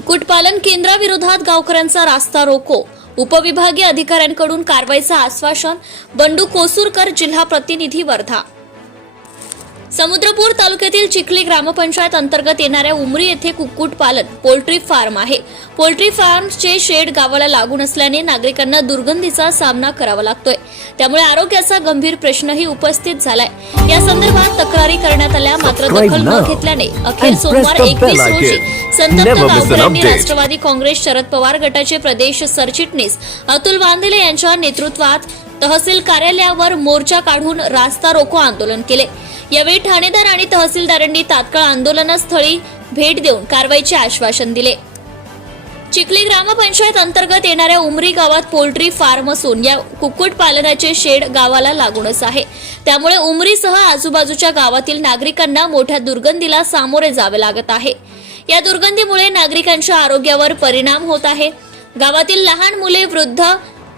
कुक्कुटपालन केंद्राविरोधात गावकऱ्यांचा रास्ता रोको. उपविभागीय अधिकाऱ्यांकडून कारवाईचं आश्वासन बंडू कोसूरकर जिल्हा प्रतिनिधी वर्धा. समुद्रपूर तालुक्यातील चिखली ग्रामपंचायत अंतर्गत येणाऱ्या उमरी येथे कुक्कुट पालन पोल्ट्री फार्म आहे पोल्ट्री फार्मचे शेड गावाला लागून असल्याने नागरिकांना दुर्गंधीचा सामना करावा लागतोय त्यामुळे आरोग्याचा गंभीर प्रश्नही उपस्थित झालाय या संदर्भात तक्रारी करण्यात आल्या मात्र दखल न घेतल्याने अखेर सोमवार एकवीस रोजी. संतप्त गावकऱ्यांनी. राष्ट्रवादी काँग्रेस शरद पवार गटाचे प्रदेश सरचिटणीस अतुल वांदेले यांच्या नेतृत्वात तहसील कार्यालयावर मोर्चा काढून रास्ता रोको आंदोलन केले. यावेळी ठाणेदार आणि तहसीलदारांनी तात्काळ आंदोलनस्थळी भेट देऊन कारवाईचे आश्वासन दिले. चिखली ग्रामपंचायत अंतर्गत येणाऱ्या उमरी गावात पोल्ट्री फार्म असून या कुक्कुटपालनाचे शेड गावाला लागूनच आहे. त्यामुळे उमरीसह आजूबाजूच्या गावातील नागरिकांना मोठ्या दुर्गंधीला सामोरे जावे लागत आहे. या दुर्गंधीमुळे नागरिकांच्या आरोग्यावर परिणाम होत आहे. गावातील लहान मुले वृद्ध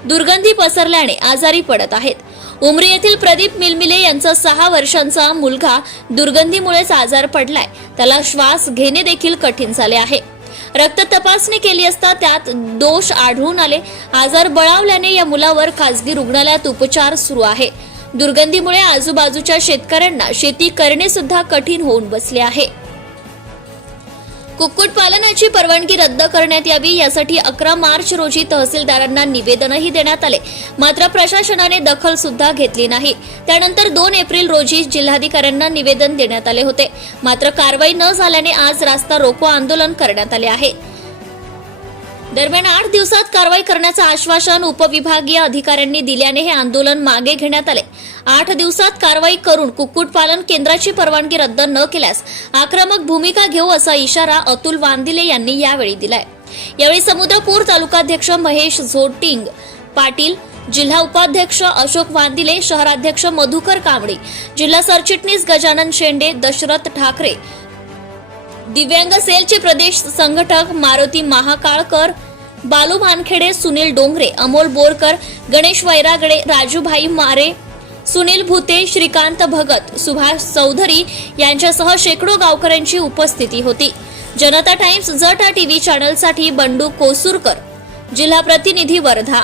दुर्गंधी पसरल्याने आजारी पडत आहेत. उमरी येथील प्रदीप मिलमिले यांचा सहा वर्षांचा मुलगा दुर्गंधीमुळेच आजार पडलाय. त्याला श्वास घेणे देखील कठीण झाले आहे. रक्त तपासणी केली असता त्यात दोष आढळून आले. आजार बळावल्याने या मुलावर खासगी रुग्णालयात उपचार सुरू आहे. दुर्गंधीमुळे आजूबाजूच्या शेतकऱ्यांना शेती करणे सुद्धा कठीण होऊन बसले आहे. कुक्कुटपालनाची परवानगी रद्द करण्यात यावी यासाठी अकरा मार्च रोजी तहसीलदारांना निवेदनही देण्यात आले. मात्र प्रशासनाने दखल सुद्धा घेतली नाही. त्यानंतर दोन एप्रिल रोजी जिल्हाधिकाऱ्यांना निवेदन देण्यात आले होते. मात्र कारवाई न झाल्याने आज रास्ता रोको आंदोलन करण्यात आले आहे. दरम्यान आठ दिवसात कारवाई करण्याचं आश्वासन उपविभागीय अधिकाऱ्यांनी दिल्याने हे आंदोलन मागे घेण्यात आले. आठ दिवसात कारवाई करून कुक्कुटपालन केंद्राची परवानगी रद्द न केल्यास आक्रमक भूमिका घेऊ असा इशारा अतुल वांदिले यांनी यावेळी दिलाय. यावेळी समुद्रपूर तालुकाध्यक्ष महेश झोटिंग पाटील जिल्हा उपाध्यक्ष अशोक वांदिले शहराध्यक्ष मधुकर कांबळे जिल्हा सरचिटणीस गजानन शेंडे दशरथ ठाकरे दिव्यांग सेलचे प्रदेश संघटक मारुती महाकाळकर बालू मानखेडे सुनील डोंगरे अमोल बोरकर गणेश वैरागडे राजूभाई मारे सुनील भुते श्रीकांत भगत सुभाष चौधरी यांच्यासह शेकडो गावकऱ्यांची उपस्थिती होती. जनता टाइम्स जटा टीव्ही चॅनलसाठी बंडू कोसूरकर जिल्हा प्रतिनिधी वर्धा.